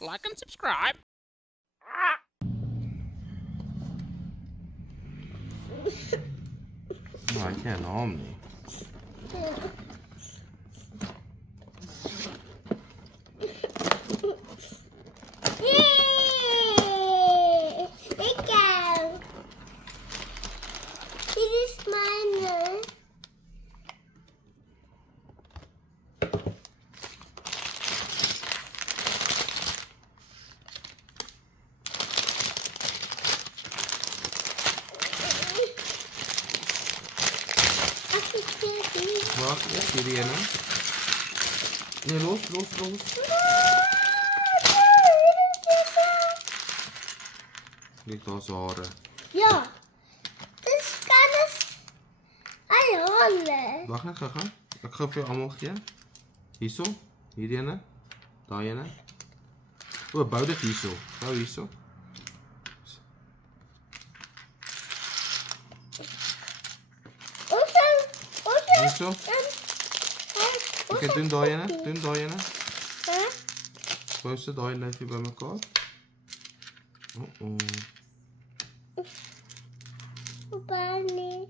like and subscribe. Maar ik ken hem niet. Ik heb. Dit is mijn. Wacht, ja, jullie ene. Nee, los. Ligt al zaren. Ja. Dus kan het. Ai rollen. Wacht net, ga. Ik ga voor je allemaal geven. Hierzo. Hierdie ene. Daai ene. O, bou dit hierzo. Bou hierzo. Hierzo. Oké, doen daai ene. Bou ze daai net hier bij elkaar. Papa nee.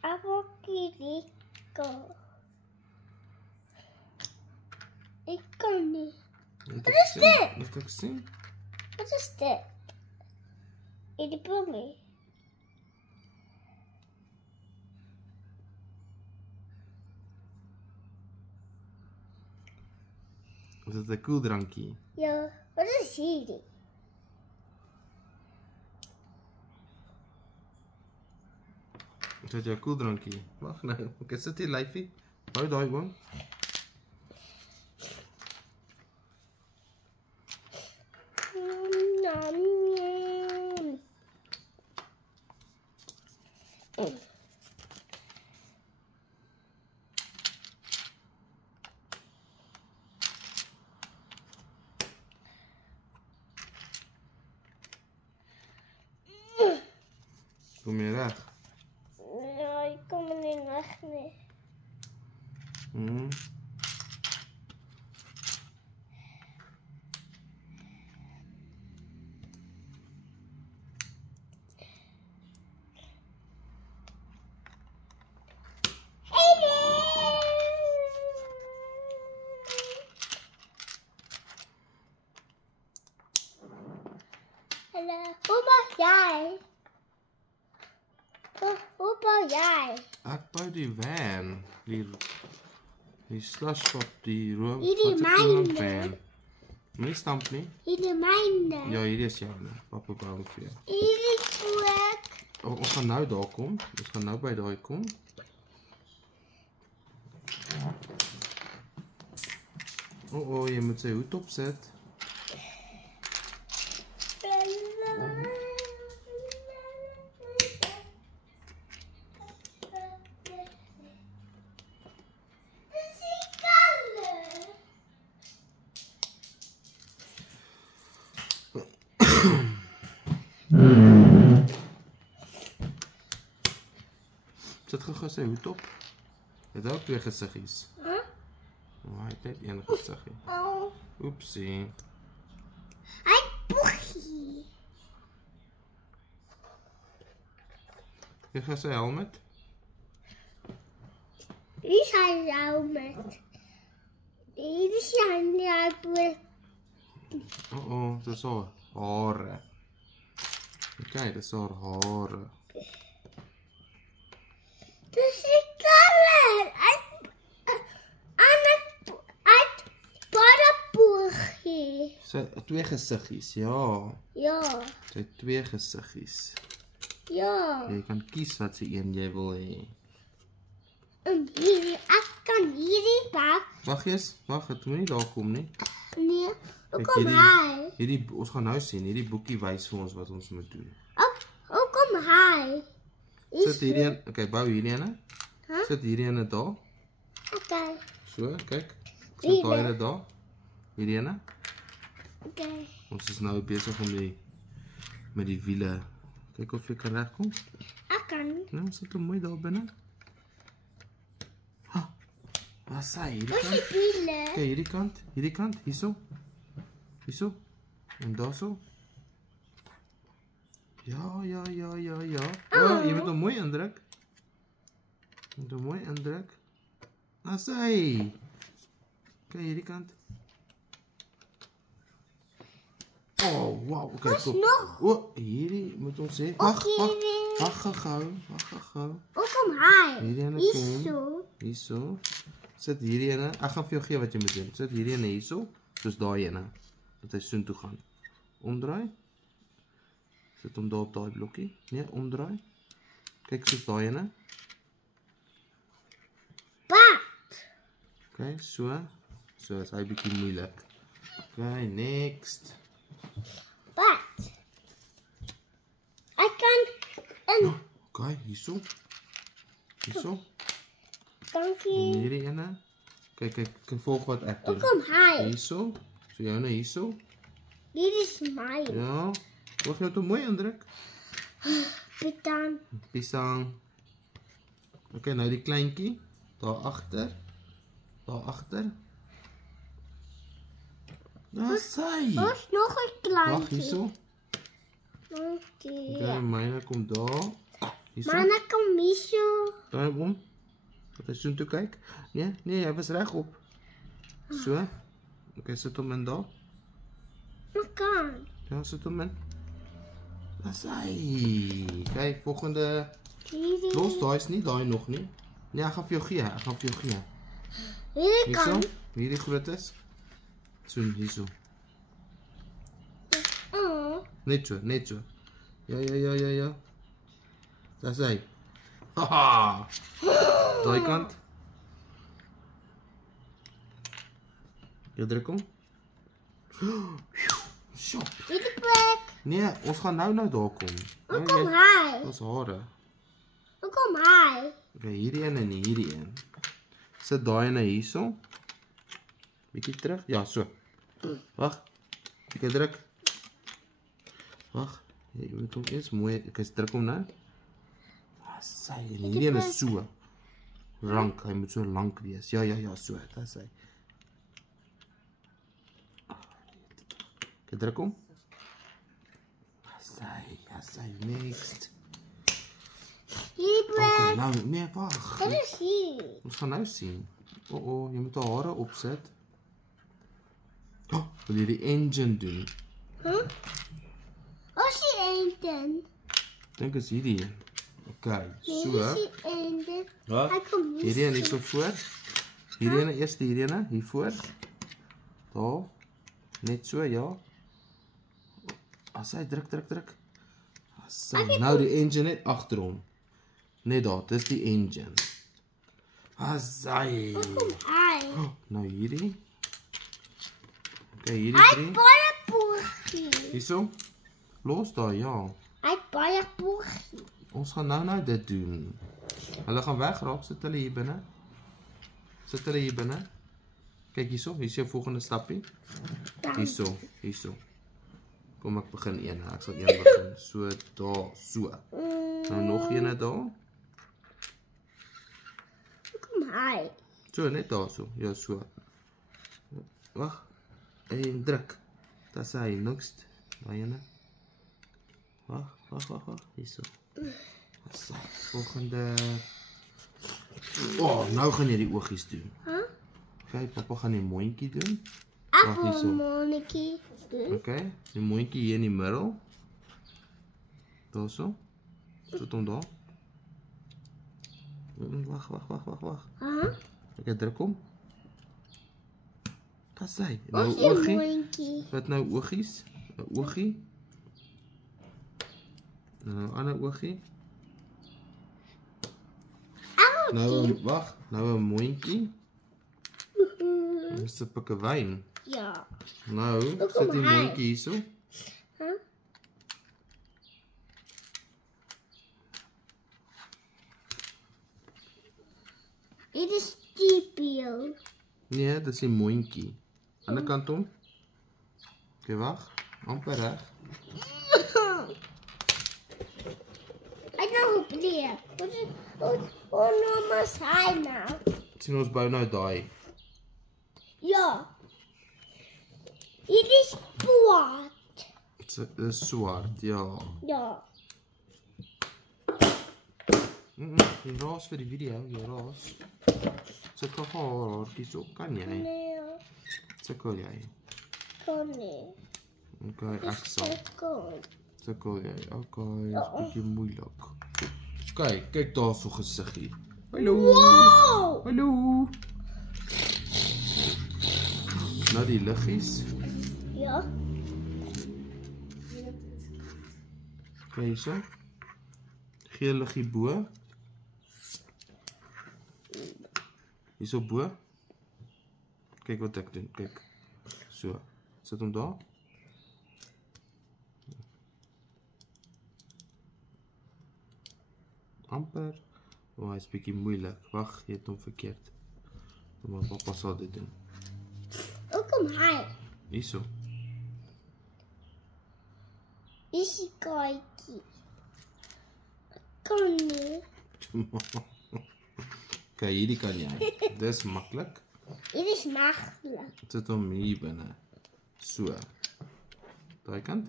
Avocado. Ik kan niet. Wat is dit? Moet ik zien? Wat is dit? In de bloemie. Is het een koeldrankje? Ja, wat is hier? Is het jouw koeldrankje? Wacht nou. Oké, zit hier lijfie. Hou daai gewoon. Kom je weg? Ja, ik kom er niet weg mee. Hallo, hoe mag jij? Hoe bouw jij? Ik bou die van. Die slushpop, die room. Hierdie myne. Moenie stamp nie. Hierdie myne. Ja, hierdie is joune. Papa bou hom vir jou. Hierdie ook. Oh, ons gaan nou daar kom. Ons gaan nou by daai kom. Oh, jy moet sy hoed opsit. Sit gou sy hoed op. Het ook twee gesiggies. Oh, hy het net een gesiggie. Oh. Oepsie. Hy boegie. Jy gaan sy helmet. Hier is hy helmet. Hier is hy boek. Oh, dit is haar hare. Kijk, dit is haar hare. Dis die kleur. Uit parabogie. Sy het twee gesiggies, ja. Ja. Sy het twee gesiggies. Ja. Jy kan kies wat se een jy wil hê. En hierdie, ek kan hierdie pak. Wag eens, wag, het moet nie daar kom nie. Nee, hoe Kyk, kom hy? Hierdie, ons gaan nou sien, hierdie boekie wys vir ons wat ons moet doen. Hoe kom hy? Sit hierdie een, okay, bou hierdie ene. Huh? Sit hierdie ene daar. Oké. So, kyk. Ek sit daai ene daar. Hierdie ene. Oké. Ons is nou besig om met die wiele. Kyk of jy kan regkom. Ek kan. Nou, ons sit hom mooi daar binne. Ha. Waar is hy? Hierdie Waar is kant. die wiele? Kyk, hierdie kant, hierso. Hierso. En daarso. Ja. Oh, jy moet hom mooi indruk. Jy moet hom mooi indruk. Waar is hy? Kyk, hierdie kant. Oh, wow, okay, Ons nog. O, hierdie moet ons sê. Wag gou. Hoe kom hy? Hierdie ene kom. Hierso. Sit hierdie ene. Ek gaan vir jou gee wat jy moet doen. Sit hierdie ene hierso, soos daai ene. Dat hy soontoe gaan. Omdraai. Sit hom daar op daai blokkie. Nee, omdraai. Kyk soos daai ene. Wat? Okay, so. So is hy bietjie moeilik. Okay, next. Wat? Ek kan in. Okay, hierso. Hierso. Dankie. En hierdie ene. Kyk, volg wat ek Hoe doen. kom hy? Hierso. So jou nou hierso. Dit is my. Ja. Wag jy hom mooi indruk. Pitan. Pisang. Okay, nou die kleintjie. Daar agter. Daar agter. Daar sy. Ons nog 'n kleintjie. Wag hierso. Dankie. Okay, myne kom daar. Hierso. Manne kom hierso. Daar om. Wat hy soontoe kyk. Nee, hy was regop. So. Okay, sit hom in daar. Ek kan. Ja, sit hom in. Daar sy. Kyk, volgende. Hierdie. Los, daai is nie, daai nog nie. Nee, ek gaan vir jou gee. Hierdie Hierso. kan. Hierdie groot is. So hierso. Oh. Net so. Ja. Daar sy. Haha. Daai kant. Jy druk hom. Shop. Hierdie plek. Nee, ons gaan nou daar kom. Hoe kom hy? Ons hare. Hoe kom hy? Okay, hierdie een en hierdie een. Sit daai ene hierso. Bietjie terug. Ja, so. Wag. Ek druk. Wag. Jy moet hom eers mooi. Ek druk hom nou. Sy, hierdie een is so. Rank, hy moet so lank wees. Ja, so. Dit is hy. Ek druk hom. Sy, next. Hierdie plek. Okay, nou, nee, wag. Dit is hier. Ons gaan nou sien. Jy moet haar hare opsit. Wil jy die engine doen? Ons die eenden. Dink is hierdie een. Okay, so. Hier is die eenden. Wat? Hy kom hier. Hierdie een hier so voor. Hierdie een eers hierdie een hier voor. Daar. Net so, ja. As hy druk. As hy nou die engine net agter hom. Net daar, dis die engine. As hy. Kom hy. Nou hierdie. Okay, hierdie Hy drie. baie boegie. Hierso. Los daar, ja. Hy baie boegie. Ons gaan nou dit doen. Hulle gaan wegraak, sit hulle hier binne. Kyk hierso, hier is jou volgende stappie. Hierso. Kom ek begin een, ek sal een begin. So daar, so. Nou nog een daar. Kom hy. So, net daar so. Ja, so. Wag. En druk. Dat is hy, niks. Daai ene. Wag. Hierso. Volgende. Nou gaan jy die oogies doen. Kyk, papa gaan die mondjie doen. Ek Wag, wil hierso. een monnetjie doen. Okay, die mondjie hier in die middel. Daar so. Sit hom daar. Wag. Ek druk hom. Wat sê? Nou Ons die oogie. mondjie. Wat nou oogies? 'n Oogie. Nou 'n ander oogie. Nou wag, nou 'n mondjie. Dis 'n pikkewyn. Ja. Nou, kom sit die hy. mondjie hierso. Dit is stiepel. Nee, dis die mondjie. Ander kant om. Okay, wag. Amper reg. Ek nou opleer. Hoe noem ons hy nou? Sien ons bou nou daai. Ja. Dit is swart. Dis swart, ja. Ja. Jy raas vir die video, jy raas. Sit gou haartjies op, kan jy? Nee, Sukkel jy? kan nie. Okay, ek sal. Kan. Sukkel jy? Okay, is bietjie moeilik. Kyk daar so gesiggie. Hallo. Wow! Hallo. Nou die liggies. Ja. Kyk hierso. Geel liggie bo. Hierso bo. Kyk wat ek doen, kyk. So. Sit hom daar. Amper. Hy is bietjie moeilik. Wag, jy het hom verkeerd. Maar papa sal dit doen. Hoe kom hy? Hierso. Is die kaartjie. Kan nie. Kyk, hierdie kan jy. Dis maklik. Dit is maklik. Sit hom hier binne. So. Daai kant.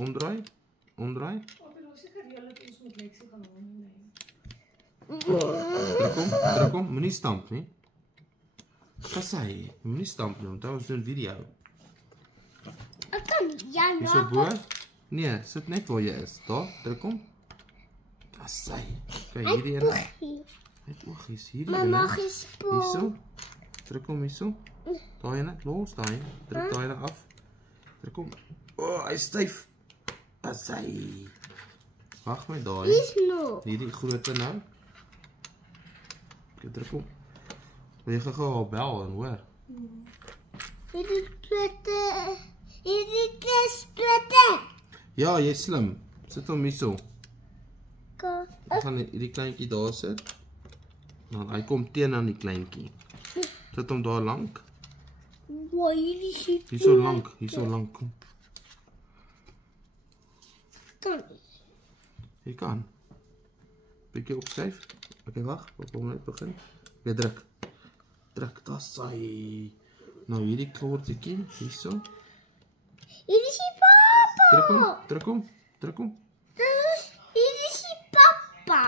Omdraai. Omdraai. Druk hom. Moenie stamp nie. Wat sê jy? Moenie stamp nie, onthou ons doen video. Ek kan jou Hierso bo. Nee, sit net waar jy is. Daar, druk hom. Wat sê jy? Kyk, hierdie ene. Hy het oogies. Hierdie ene. Mama gespoel. Hierso. Druk hom hierso. Daai ene, los daai ene. Druk daai ene af. Druk hom. Hy is styf. Wat sê jy? Wag my daai. Is nog. Hierdie groot nou. Ek druk hom. Wil jy gou haar bel en hoor? Dit is splitte. Dit is splitte. Ja, jy's slim. Sit hom hierso. Ka. Ek gaan hierdie kleintjie daar sit. Dan hy kom teen aan die kleintjie. Sit hom daar lank. Waar hierdie sit. Hierso lank kom. Kan. Jy kan. Bietjie opskuif. Okay, wag, ek wil net begin. Weer druk. Druk, daar sy. Nou hierdie klortjie hierso. Hier is die papa. Druk hom. Hier is die papa.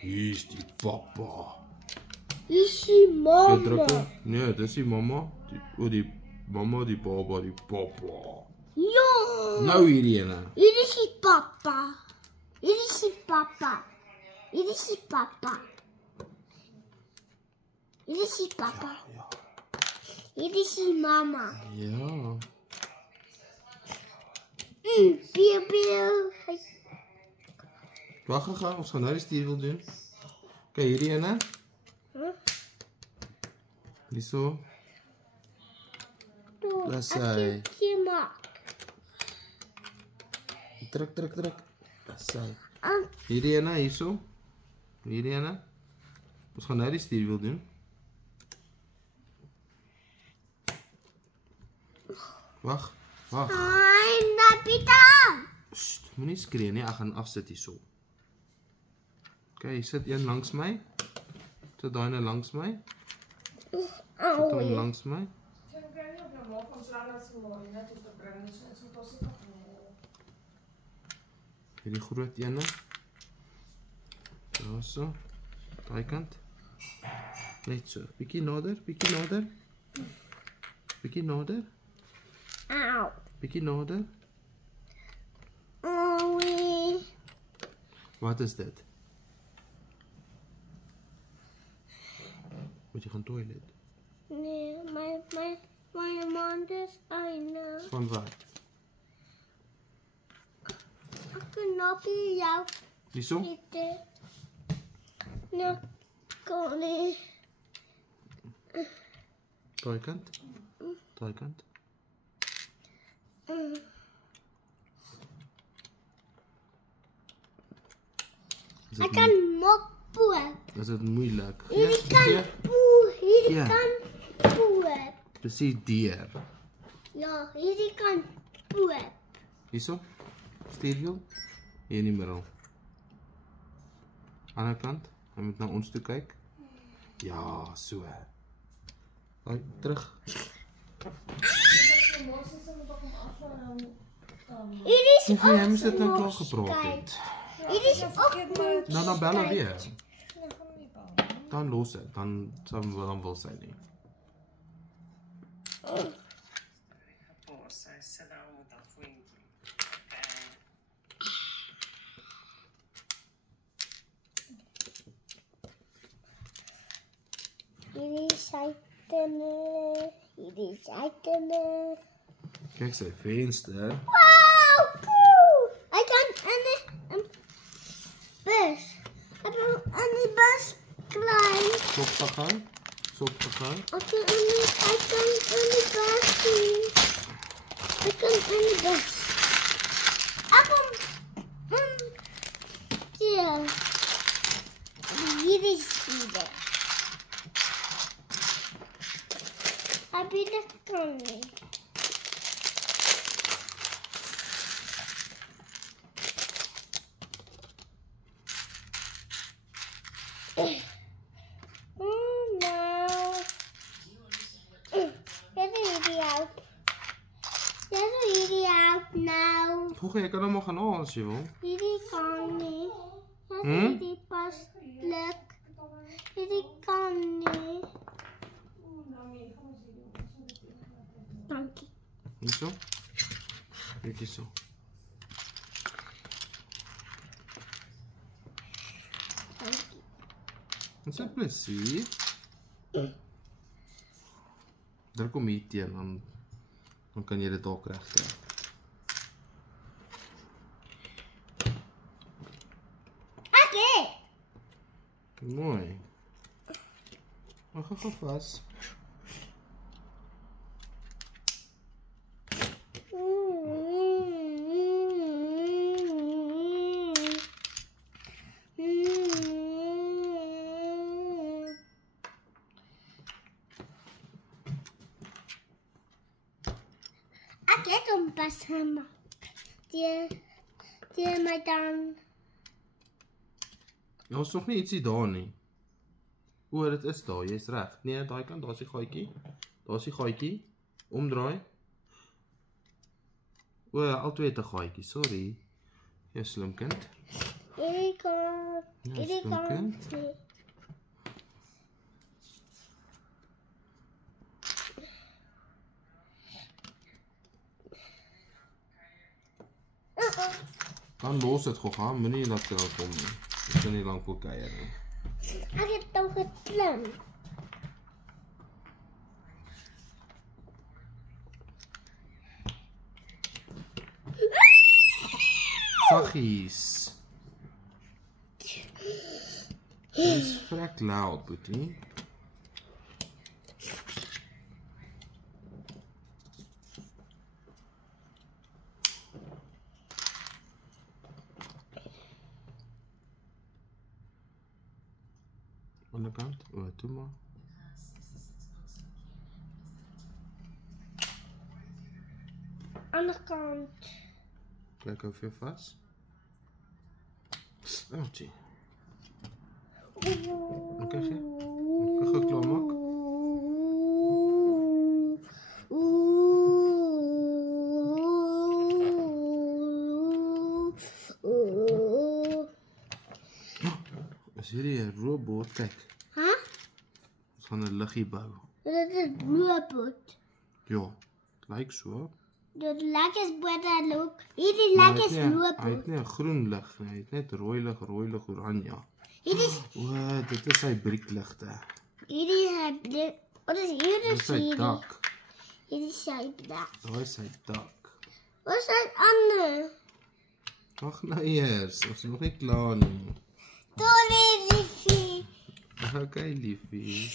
Hier is die papa. Hier is die mama. Druk hom. Nee, dis die mamma. Die mamma, die baba, die papa. Ja. Nou hierdie ene. Hier is die papa. Hier is die papa. Hier is die papa. Hier is die papa. Ja. Hier is die mama. Ja. Bier. Wag gou, ons gaan nou die stuurwiel doen. Kyk hierdie ene. Hierso. Dis hy. Druk. Dis hy. Hierdie ene hierso. Hierdie ene. Ons gaan nou die stuurwiel doen. Wag. Ai, Napita. Moenie skree nie, ek gaan afsit hierso. Okay, sit een langs my. Sit daai ene langs my. Sit hom langs my. Hierdie groot ene. Daarso. Daai kant. Net so. Bietjie nader. Au. Bietjie nader. Oei. Wat is dit? Moet jy gaan toilet? Nee, my mond is einde. Van wat? Ek kan nog nie jou Hierso? ete. Nee, kan nie. Daai kant? Daai kant? Ek kan mok poep. Is dit moeilik? Hierdie kan Gee. poep. Hierdie Ja. kan poep. Presies deur. Ja, hierdie kan poep. Hierso. Stuurwiel. Hier in die middel. Ander kant. Hy moet na ons toe kyk. Ja, so. Hy terug. Hierdie is Hoeveel jy ook moes dit nou klaar mos gepraat kyk. het? Hierdie is ook mos Nou dan bel haar kyk. weer. Dan los dit. Dan wil sy nie. Poça, será da frente. Hierdie is sytene. Hierdie is sytene. Kyk sy venster. Wow, cool! Hy kan in 'n bus. Hy kan in die bus klim. Sop gehou. Hy kan in die bus sien. Hy kan in die bus. Ek kom hier. Hier is die. Heb je dat kan niet? Nou. Hierdie help nou. Vroeg jy kan hom gaan haal as jy wil. Hierdie kan nie. Hierdie pas luk. Hierdie kan nie. Dankie. Hierso. Kyk hierso. Dankie. Dit is 'n plesier. Daar kom hier teen dan kan jy dit dalk regkry. Okay. Mooi. Maar gaan vas. Ek het hom pas gemaak. Die my dan. Ja, ons nog nie ietsie daar nie. O, dit is daar, jy's reg. Nee, daai kant, daar's die gaatjie. Daar's die gaatjie. Omdraai. O, albei het 'n gaatjie, sorry. Jy slim kind. Hierdie kan. Ja, Hierdie slim kan. kind. Nie. Dan los dit gou, moenie laat dit kom nie. Jy kan nie lank wil kuier nie. Ek het nou geklim. Saggies. Dis vrek loud, boetie. Onderkant, o, toe maar. Ander kant. Kyk of jy vas. Ouchie. Okay, gee. Kan gou klaar maak. Is hierdie 'n robot? Kyk, Hæ? ons gaan 'n liggie bou. Dit is bloopot. Ja, lyk so. Dit lyk as boorde loop. Hierdie Maar lyk hy as het nie- Hy loopot. het nie 'n groen lig nie, hy het net rooi lig, oranje. Hierdie is O, dit is sy briekligte. hierdie is blik. Wat is Dit hierdie? is sy dak. Hierdie is sy dak. Daar is sy dak. Wat is dit ander? Wag nou eers, ons is nog nie klaar nie. Tony liefie. Okay, liefie.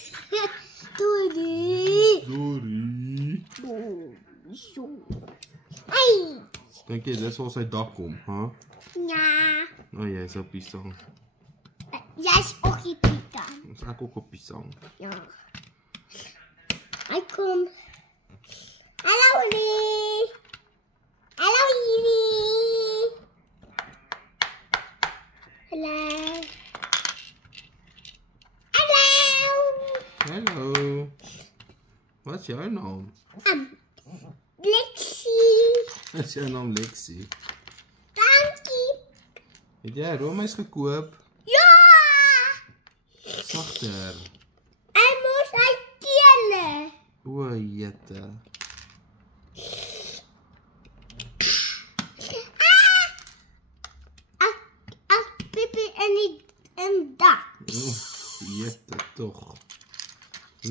Tony. Sorry. So. Ai. Dink jy dis waar sy dak kom, hè? Ja. Nou jy is op die song. Jy's ook die pita. Ons ek ook op pisang. Ja. Hy kom. Hallo Lee. Hallo Lee. Hallo. Hallo. Hallo. Wat is jou naam? Lexie. Wat is jou naam Lexie? Dankie. Het jy 'n roomys gekoop? Ja. Sagter. Hy moes hy tele. O, jette. Pipi in dak. Oef, jette toch.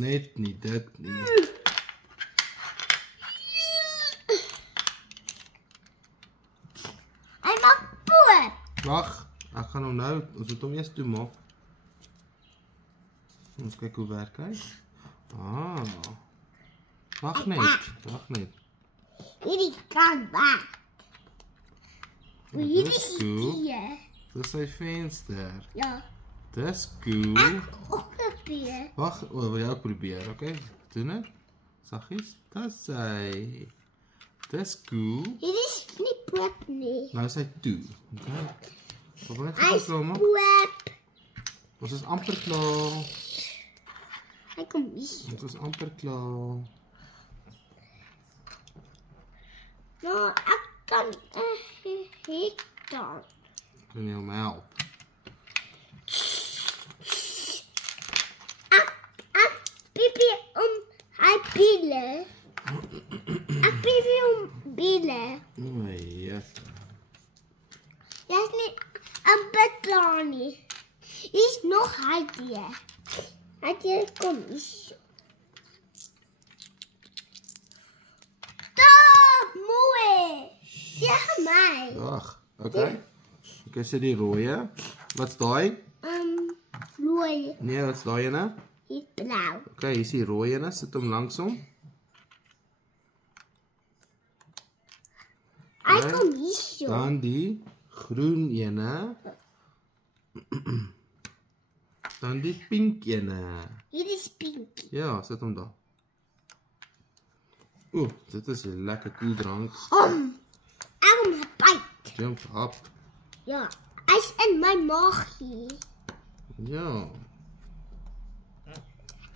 Net nie dit nie. Hy maak poep. Wag, ek gaan hom nou, ons moet hom eers toemaak. Ons kyk hoe werk hy. Wag net. Hierdie kan werk. Hierdie Dis is cool. die. Dis sy venster. Ja. Dis cool. Ek ook probeer. Wag, wil jy ook probeer, okay? Doen dit. Saggies. Dis hy. Dis cool. Hierdie is nie poep nie. Nou is hy toe. Okay. Kom net Hy is klaar maak. poep. Ons is amper klaar. Hy kom hier. Ons is amper klaar. Nou, ek kan hek dan. Kan jy hom help? Ek pipi hy biele. Ek pipi biele. O, jette. Jy's nie amper klaar nie. Hier is nog hy die. Hy die kom hier. Mooi. Ja, my. Wag, okay. Ek sê die rooie. Wat's daai? Mooi. Nee, wat's daai ene? Hier blauw. Okay, hier is die rooi ene, sit hom langs hom. Hy kom hier so. Dan die groen ene. Dan die pink ene. Hier is pink. Ja, sit hom daar. Oeh, dit is 'n lekker koeldrank. Ek hom byt. Jump up. Ja, hy's in my maagie. Ja,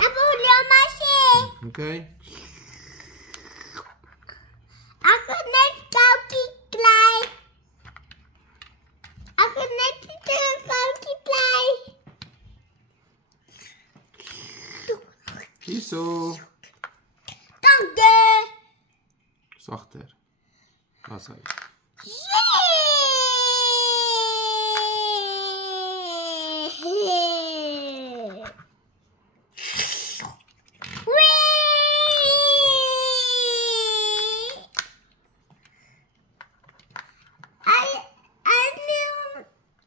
Ek wil maar sê. okay. Ek het net koutjie klei. Ek het net die koutjie klei. Hierso. Dankie. Sagter. Daar's hy.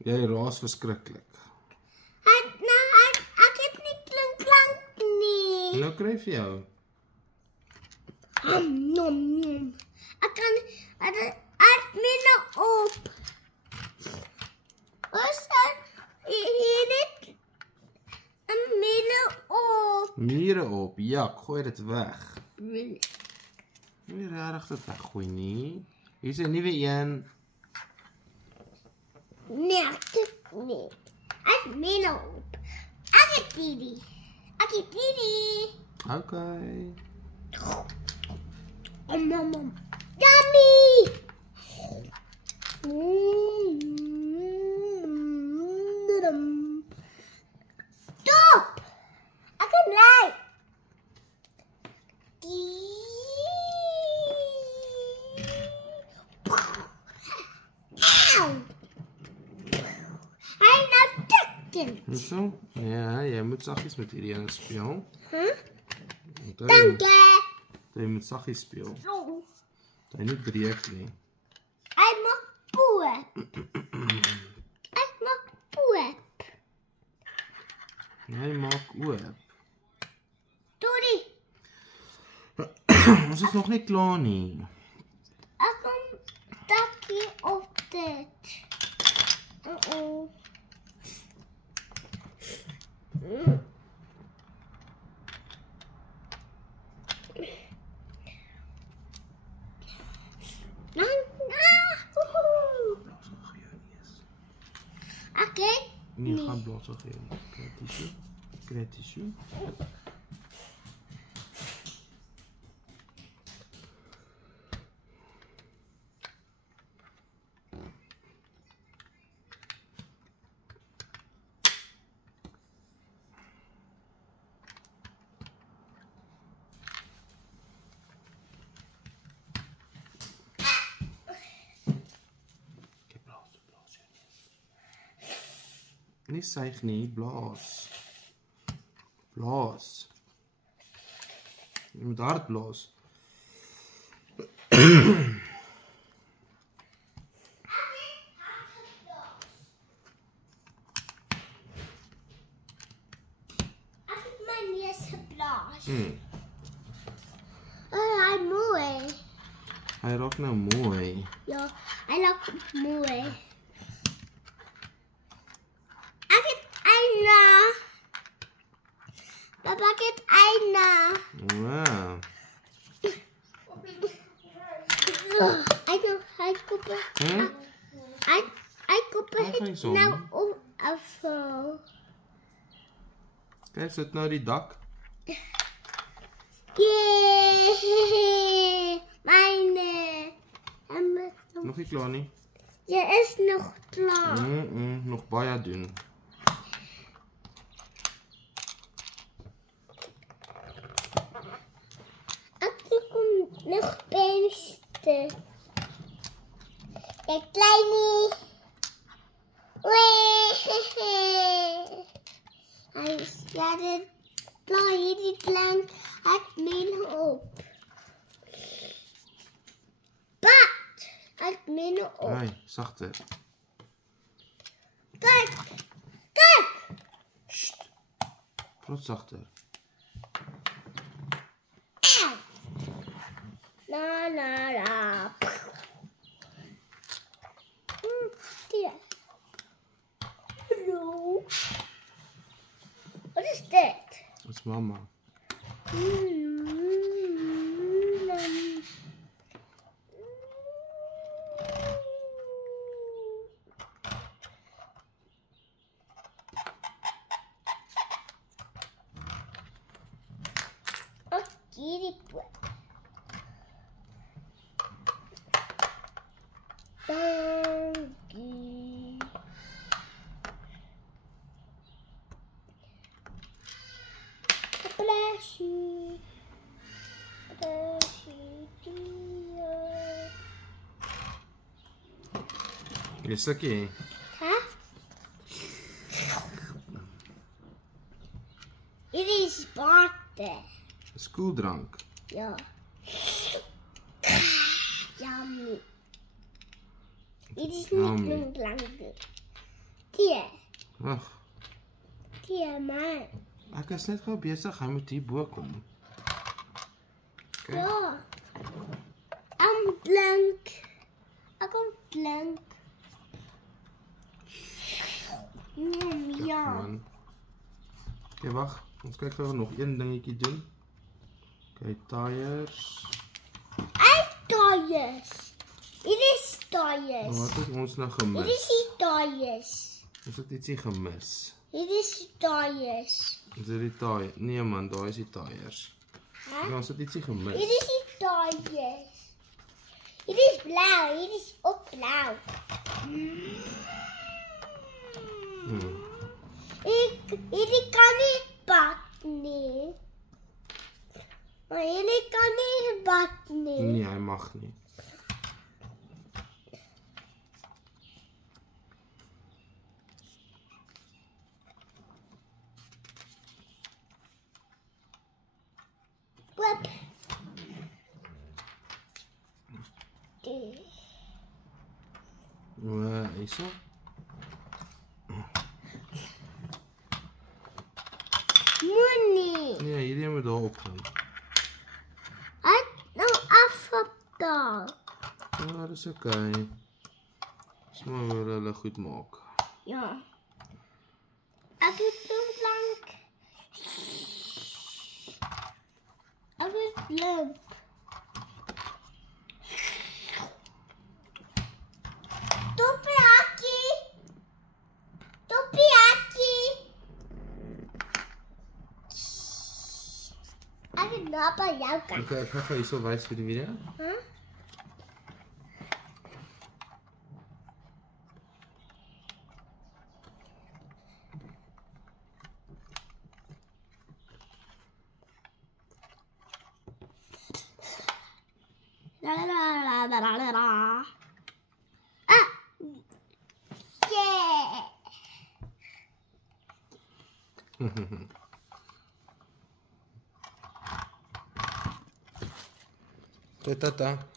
Jy raas verskriklik. Ek het nie klank nie. Nou kry vir jou. Nom, nom. Ek kan uit minne op. Ons hier net een minne op. Mure op. Ja, gooi dit weg. Nie regtig dit weggooi nie. Hier is 'n nuwe een. Nee, dit nie. Uit minne op. Ek het hierdie. Okay. Om. Yummy! Stop! Ek kan bly. Ow! Hy nou tikken. Hoeso? Ja, jy moet saggies met hierdie een speel. Okay. Dankie. Jy moet saggies speel. Oh. Jy nie breek nie. Hy maak poep. Ek maak poep. Jy maak oop. Sorry. Ons is nog nie klaar nie. Ek kom takkie op dit. blaas nog een. Krijg tissue. Nie suig nie, blaas. Blaas. Jy moet hard blaas. Ek het my neus geblaas. Oh, hy mooi. Hy raak nou mooi. Ja, hy raak mooi. Ek het eina. Papa, ek het eina. Wow. Hy koppe. Hy koppe het nou op afval. Kijk, sit nou die dak. Jee, myne. Nog nie klaar nie. Jy is nog klaar. Nog baie doen. Ek kom nog beste. Ek kleinie. Hy slaat dit klaar hierdie klein ek meen op. Pat! Ek meen op. Hey, sagter. Kyk! Kyk! Sst. Praat sagter. La la la. Hier. Hallo. Wat is dit? Dat is mama. Hierdie pot. Dankie. Bless you. Bless you, dear. Jy sukkie. Hæ? Hierdie is barte. Skoeldrank. Ja. Yummy. Dit is Yummy. niet blank. Tia. Ag, Tia, man. ek is net gou besig, hy moet hier bo kom. Okay. Ja. I'm blank. Ek kom blank. Ja. Man. Okay, wag. Ons kyk gou nog een dingetjie doen. Okay, tyres. Tyres. Dit is tyres. Wat het ons nou Dit gemis? is die tyres. Ons het ietsie gemis. Dit is die tyres. Is dit die tyre? Nee man, daar is die tyres. Hæ? Ja, ons het ietsie gemis. Dit is die tyres. Dit is blauw. Dit is ook blauw. Hierdie kan nie bad nie. Maar hierdie kan nie bad nie. Nee, hy mag nie. Oop. Hierso. Moenie. Nee, hierdie moet daar op gaan. Hy het nou afgedaal. Ja, dis okay. Dis maar wil hulle goed maak. Ja. Ek het so blank. Ek is blank. Toppie hakkie. Toppie hakkie. Ek het nou by jou kant. Okay, ek gaan hierso wys vir die video. Huh? Ah! Yeah! Tata.